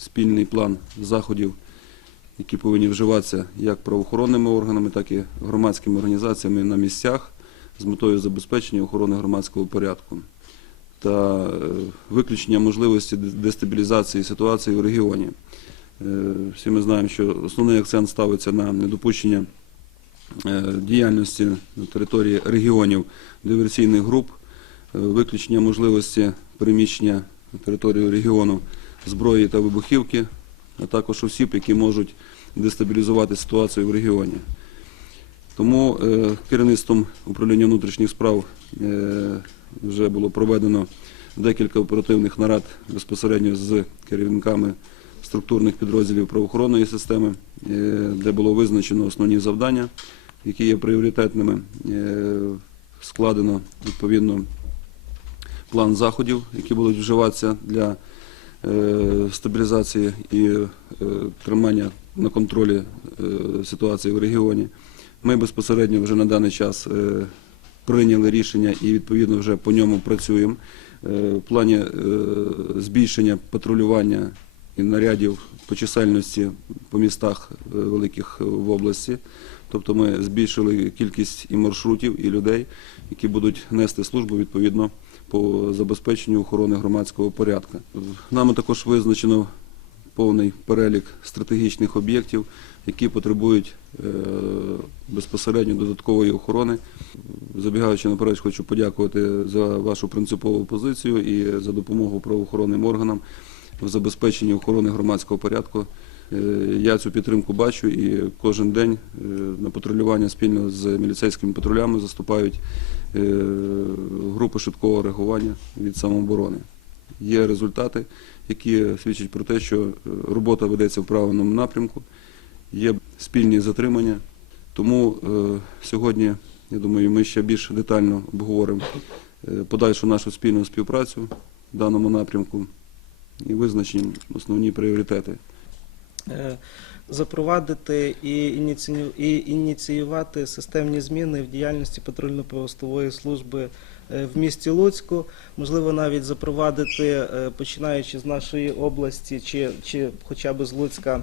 спільний план заходів, які повинні вживатися як правоохоронними органами, так і громадськими організаціями на місцях з метою забезпечення охорони громадського порядку та е, виключення можливості дестабілізації ситуації в регіоні. Е, Всі ми знаємо, що основний акцент ставиться на недопущення е, діяльності на території регіонів диверсійних груп, виключення можливості переміщення на територію регіону зброї та вибухівки, а також осіб, які можуть дестабілізувати ситуацію в регіоні. Тому е, керівництвом управління внутрішніх справ е, вже було проведено декілька оперативних нарад безпосередньо з керівниками структурних підрозділів правоохоронної системи, е, де було визначено основні завдання, які є пріоритетними. Складено відповідно план заходів, які будуть вживатися для стабілізації і е, тримання на контролі е, ситуації в регіоні. Ми безпосередньо вже на даний час е, прийняли рішення і відповідно вже по ньому працюємо. Е, В плані е, збільшення патрулювання і нарядів по чисельності по містах е, великих в області. Тобто ми збільшили кількість і маршрутів, і людей, які будуть нести службу відповідно по забезпеченню охорони громадського порядку. Нами також визначено повний перелік стратегічних об'єктів, які потребують е, безпосередньо додаткової охорони. Забігаючи наперед, хочу подякувати за вашу принципову позицію і за допомогу правоохоронним органам в забезпеченні охорони громадського порядку. Е, Я цю підтримку бачу і кожен день е, на патрулювання спільно з міліцейськими патрулями заступають е, групи швидкого реагування від самооборони. Є результати, які свідчать про те, що робота ведеться в правильному напрямку, є спільні затримання. Тому сьогодні, я думаю, ми ще більш детально обговоримо подальшу нашу спільну співпрацю в даному напрямку і визначимо основні пріоритети. Е, запровадити і, ініці- і ініціювати системні зміни в діяльності патрульно-постової служби е, в місті Луцьку, можливо, навіть запровадити, е, починаючи з нашої області чи, чи хоча б з Луцька.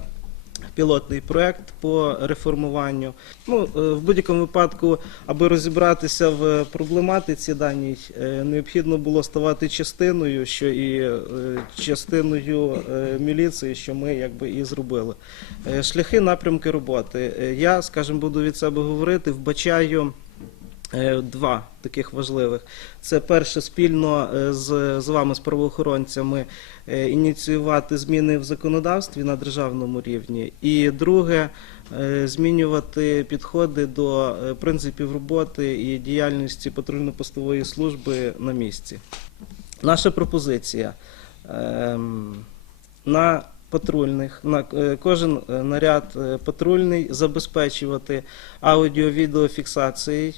Пілотний проект по реформуванню. Ну, е, в будь-якому випадку, аби розібратися в проблематиці даній, е, необхідно було ставати частиною, що і е, частиною міліції, що ми якби і зробили. Шляхи, напрямки роботи. Я, скажімо, буду від себе говорити, вбачаю. Е, Два таких важливих. Це перше спільно е, з, з вами, з правоохоронцями, е, ініціювати зміни в законодавстві на державному рівні. І друге, змінювати підходи до принципів роботи і діяльності патрульно-постової служби на місці. Наша пропозиція ем, на патрульних, на кожен наряд патрульний забезпечувати аудіо-відеофіксацією.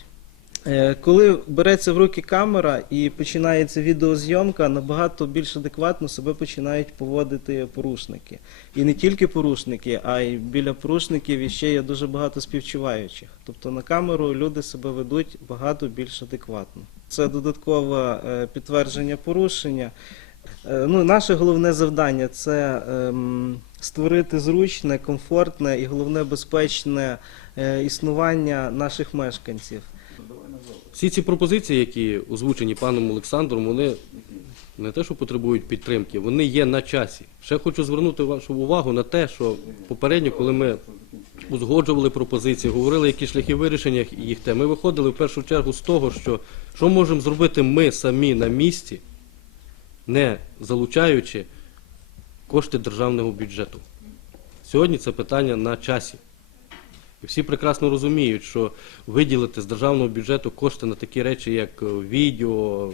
Е, Коли береться в руки камера і починається відеозйомка, набагато більш адекватно себе починають поводити порушники. І не тільки порушники, а й біля порушників іще є дуже багато співчуваючих. Тобто на камеру люди себе ведуть багато більш адекватно. Це додаткове е, підтвердження порушення. Е, Ну, наше головне завдання це ем, створити зручне, комфортне і головне безпечне існування наших мешканців. Всі ці пропозиції, які озвучені паном Олександром, вони не те, що потребують підтримки, вони є на часі. Ще хочу звернути вашу увагу на те, що попередньо, коли ми узгоджували пропозиції, говорили, які шляхи вирішення їх те, ми виходили в першу чергу з того, що що можемо зробити ми самі на місці, не залучаючи кошти державного бюджету. Сьогодні це питання на часі. І всі прекрасно розуміють, що виділити з державного бюджету кошти на такі речі, як е, відео,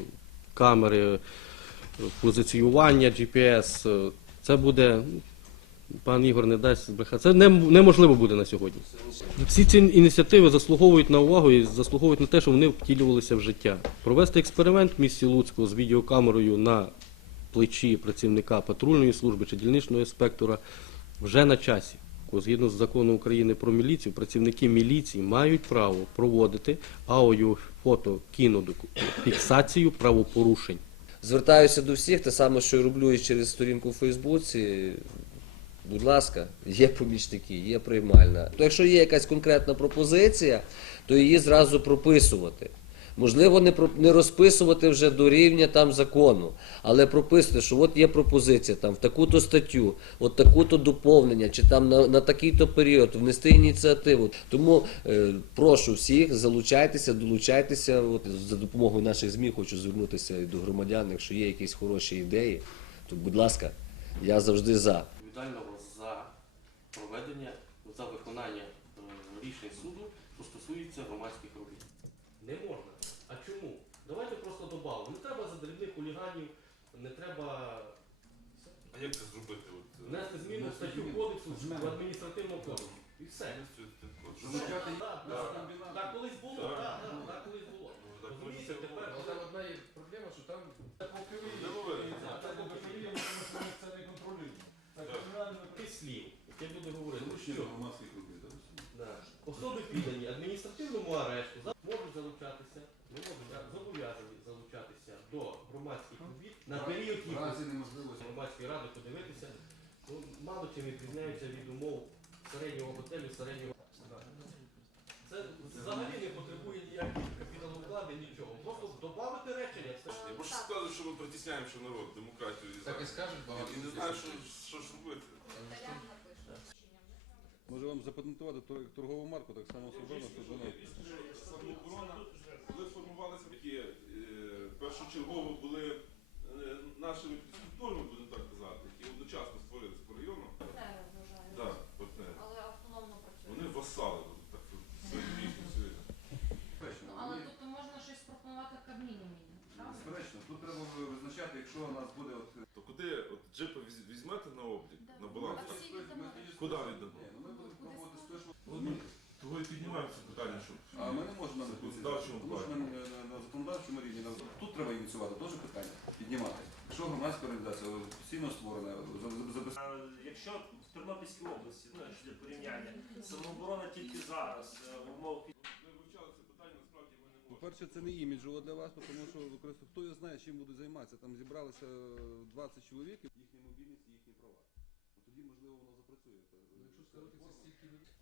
камери, е, позиціювання, GPS, е, це буде, пан Ігор не дасть збрехати, це неможливо буде на сьогодні. Всі ці ініціативи заслуговують на увагу і заслуговують на те, що вони втілювалися в життя. Провести експеримент в місті Луцьку з відеокамерою на плечі працівника патрульної служби чи дільничного інспектора вже на часі. Згідно з закону України про міліцію, працівники міліції мають право проводити аудіо, фото, кінофіксацію правопорушень. Звертаюся до всіх, те саме, що роблю і через сторінку у Фейсбуці. Будь ласка, є помічники, є приймальна. То якщо є якась конкретна пропозиція, то її зразу прописувати. Можливо, не про- не розписувати вже до рівня там закону, але прописати, що от є пропозиція там в таку-то статтю, от таку-то доповнення, чи там на, на такий-то період внести ініціативу. Тому е, прошу всіх залучайтеся, долучайтеся. От за допомогою наших ЗМІ хочу звернутися і до громадян. Якщо є якісь хороші ідеї, то будь ласка, я завжди за. відповідального за проведення, за виконання е, рішень суду, що стосується громадських робіт. Не можна. А чому? Давайте просто додамо. Не треба за дрібних хуліганів, не треба А як це зробити? От, е, внести зміну в статтю кодексу в адміністративному кодексі. І все. внести цей код? Так, так, так, так, колись було, Так. так, так, так, колись було. Ну, так, Розумієте, може, це тепер було. Там одна є проблема, що там Ти слів, яке люди говорять, ну що, громадських робіт. Да. Особи піддані адміністративному арешту за- залучатися, не можуть а зобов'язані залучатися до громадських робіт на період в разі неможливості. громадської ради подивитися. Ну, мало чим відрізняються від умов середнього готелю, середнього. Це взагалі не потребує ніяких капіталовкладень, нічого. Просто додати речення. Це ж Я просто сказати, що ми притісняємо що народ, демократію і Так і зараз. скажуть багато. І не знаю, що, що ж робити. Може вам запатентувати тор- торгову марку, так само службово, службово. Самооборона, коли формувалися такі е, першочергово були е, нашими підструктурами, будемо так казати, які одночасно створилися по району. Партнери, вважаю. Да, партнери. Але автономно працюють. Вони васали, будемо так сьогодні. Ну, але тобто можна щось пропонувати Кабміну мінімум, правда? Безперечно, тут треба визначати, якщо у нас буде от То куди от джипа віз- візьмете на облік, на баланс? А всі віддамо. Куди віддамо? Ні, ну ми будемо пробувати з того, що Ну, ми Того і піднімаємо це питання, щоб А ми не можемо на законодавчому тому що на, на, на законодавчому рівні на- тут треба ініціювати теж питання, піднімати. Якщо громадська організація постійно створена, А Якщо в Тернопільській області, ну якщо для порівняння, самооборона тільки зараз е, в умовах ми вивчали це питання, насправді ми не можемо. По-перше, це не іміджово для вас, тому що використовує, хто його знає, чим будуть займатися. Там зібралися 20 чоловік, їхні права. От тоді, можливо, воно запрацює.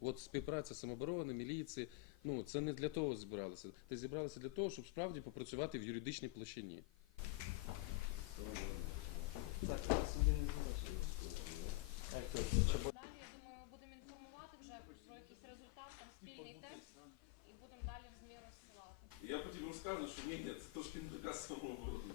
От співпраця самооборони, міліції, ну це не для того збиралися. Ти зібралися для того, щоб справді попрацювати в юридичній площині. Так, не. Далі, я думаю, ми будемо інформувати вже про якийсь результат, там спільний текст, і будемо далі в ЗМІ розсилати. Я потім розказую, що ні, ні, це трошки не така самооборона.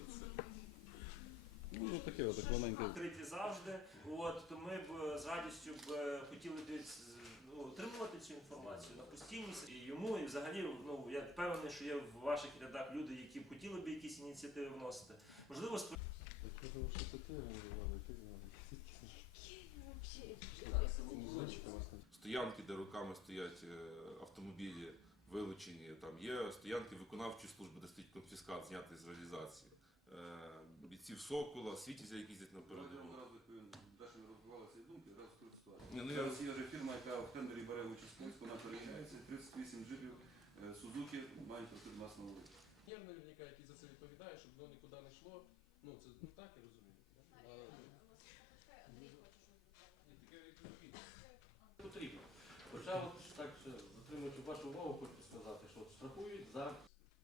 Ну, таке так маленьке. завжди. От то ми б з радістю б е, хотіли десь ну, отримувати цю інформацію на постійність і йому, і взагалі, ну я впевнений, що є в ваших рядах люди, які б хотіли б якісь ініціативи вносити. Можливо, сп- стоянки, де роками стоять е, автомобілі, вилучені. Там є стоянки виконавчої служби, де стоїть конфіскат, знятий з реалізації. Е, Бійців Сокола, світяться якісь десь на передову. Розвивала ці думки, ситуацію. Ні, ну, я- Зараз є вже фірма, яка в тендері бере участь в Польську, вона переїжджається, 38 джипів е, Сузуки мають пройти до нас на вулиці. Є наверняка, який за це відповідає, щоб воно нікуди не йшло. Ну це ну так я розумію. потрібно. Хоча от так затримуючи вашу увагу, хочу сказати, що от штрафують за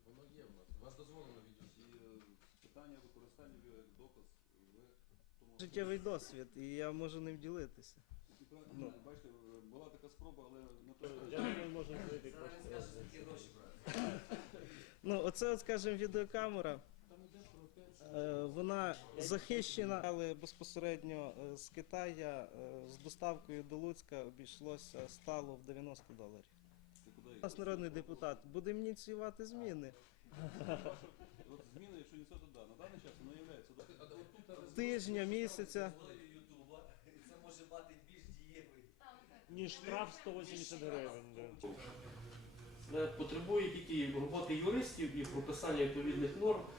Воно є в нас. У вас дозволено відео. І е, як доказ, ви тому... Життєвий досвід, і я можу ним ділитися. Ну, бачите, була така спроба, але на то, Я не можу Ну, оце, от, скажімо, відеокамера. Е, Вона захищена, але безпосередньо е, з Китая е, з доставкою до Луцька обійшлося стало в 90 доларів. У нас народний депутат. Будемо ініціювати зміни. от зміни, якщо не це, то да. На даний час воно є Тижня, місяця. ніж штраф 180 гривень. Е, потребує тільки роботи юристів і прописання відповідних норм